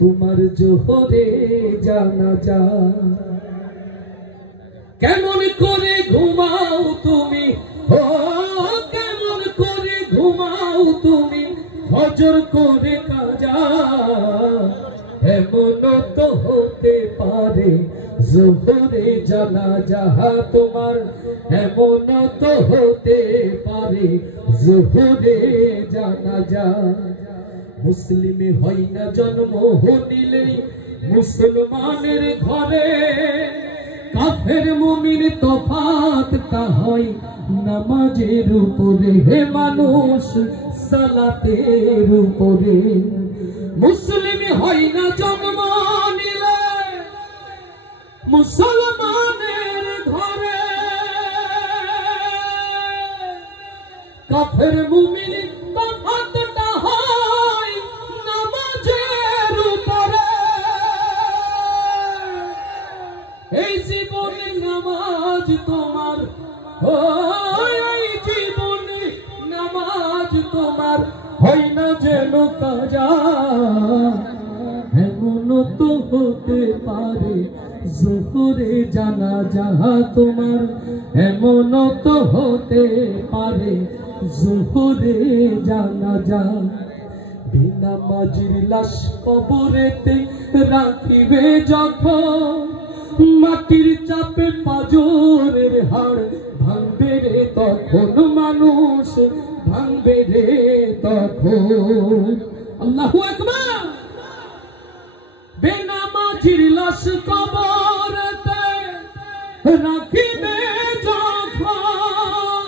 তোমার জোহরে জানাজা। কেমন করে ঘুমাও তুমি, ও কেমন করে ঘুমাও তুমি, ফজর করে কাজা। এমন তো হতে পারে জোহরে জানাজা তোমার, এমন তো হতে পারে জোহরে জানাজা। মুসলিম হয় না জন্ম নিলে মুসলমানের ঘরে, কাফের মুমিন তফাৎটা হয় নামাজের উপরে। হে মানুষ সালাতের উপরে। মুসলিম হয় না জন্ম নিলে মুসলমানের ঘরে, কাফের মুমিন তফাৎটা হয় নামাজের উপরে। এই জীবনে নামাজ তোমার, ও এই জীবনে নামাজ তোমার হয় না যেন কাজা। এমন তো হতে পারে জোহরে জানাজা তোমার, এমন তো হতে পারে জোহরে জানাজা। বেনামাজির লাশ কবরেতে রাখিবে যখন, মাটির চাপে পাজরের হাড় ভাঙবে রে তখন, মানুষ ভাঙবে রে তখন। আল্লাহু আকবার। বেনামাজির লাশ কবরেতে রাখিবে যখন,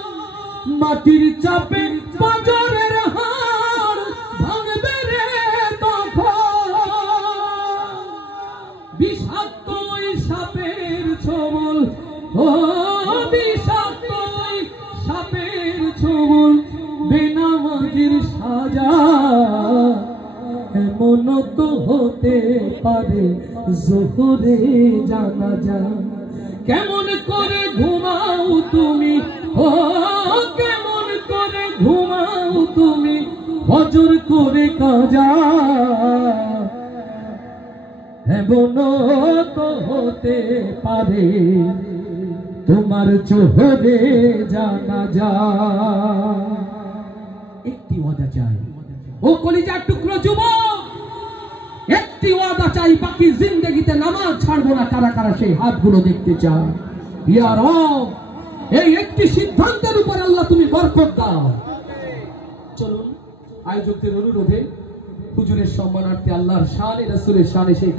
মাটির চাপে পাজরের হাড় ভাঙবে রে তখন। বিষাক্ত সাপের ছোবল, ও বিষাক্ত সাপের ছোবল বেনামাজির সাজা। এমন তো হতে পারে জোহরে জানাজা। কেমন করে ঘুমাও তুমি, ও কেমন করে ঘুমাও তুমি, ফজর করে কাজা। এমন তো হতে পারে তোমার জোহরে জানাজা। একটি ওয়াদা চাই, ও কলিজার টুকরো যুবক, একটি ওয়াদা চাই, বাকি জিন্দগিতে নামাজ ছাড়বো না। কারা কারা সেই হাতগুলো দেখতে চায়? ইয়া রব, এই একটি সিদ্ধান্তের উপর আল্লাহ তুমি বরকত দাও। চলুন আয়োজকদের অনুরোধে হুজুরের সম্মানার্থে আল্লাহর শানে রাসূলের শানে সেই